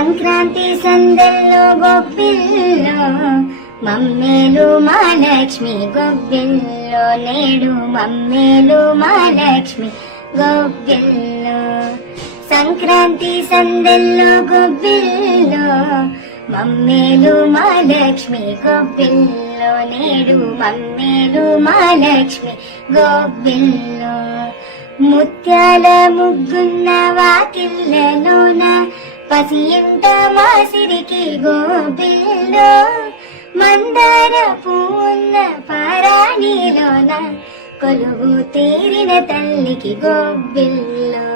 సంక్రాంతి సందెల్లో గొబ్బిల్లో మమ్మేలు మా లక్ష్మి గొబ్బిల్లో నేడు మమ్మేలు మా లక్ష్మి గొబ్బిల్లో సంక్రాంతి సందెల్లో గొబ్బిల్లో మమ్మేలు మా లక్ష్మి గొబ్బిల్లో నేడు మమ్మేలు మా లక్ష్మి గొబ్బిల్లో ముత్యాల ముగ్గున్న వాకిళ్ళలోన పసియింట మాసిరికి గోబిల్లో మందార పూన్న పారాణిలోన కొలువు తీరిన తల్లికి గోబిల్లో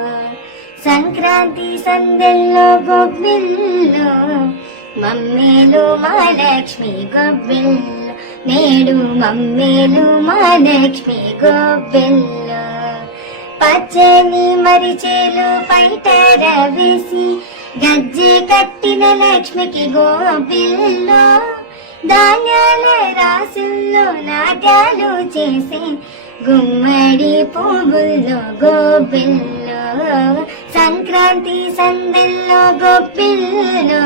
సంక్రాంతి సందెల్లో గొబ్బిల్లో మమ్మేలు మా లక్ష్మి గొబ్బిల్లో నేడు మమ్మేలు మా లక్ష్మి గొబ్బిల్లో పచ్చని మరిచేలు పైటర వేసి గజ్జె కట్టిన లక్ష్మికి గోబిల్లో ధాన్యాల రాసుల్లో నాట్యాలు చేసే గుమ్మడి పువ్వుల్లో గోబిల్లో సంక్రాంతి సందెల్లో గొబ్బిల్లో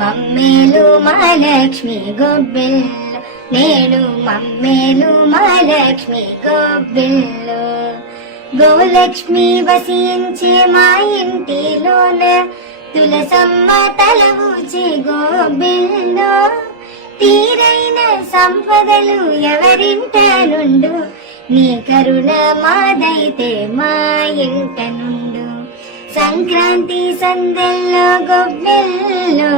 మమ్మేలు మా లక్ష్మి గొబ్బిల్లో నేడు మమ్మేలు మా లక్ష్మి గొబ్బిల్లో గోలక్ష్మి వసించే మా ఇంటిలోన తులసమ్మ తల ఊచి గోబిల్లో తీరైన సంపదలు ఎవరింట నుండు నీ కరుణ మాదైతే మా ఇంట నుండు సంక్రాంతి సందెల్లో గొబ్బిల్లో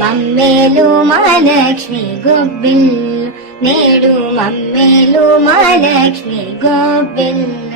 మమ్మేలు మా లక్ష్మి గొబ్బిల్లో నేడు మమ్మేలు మా లక్ష్మి గొబ్బిల్లో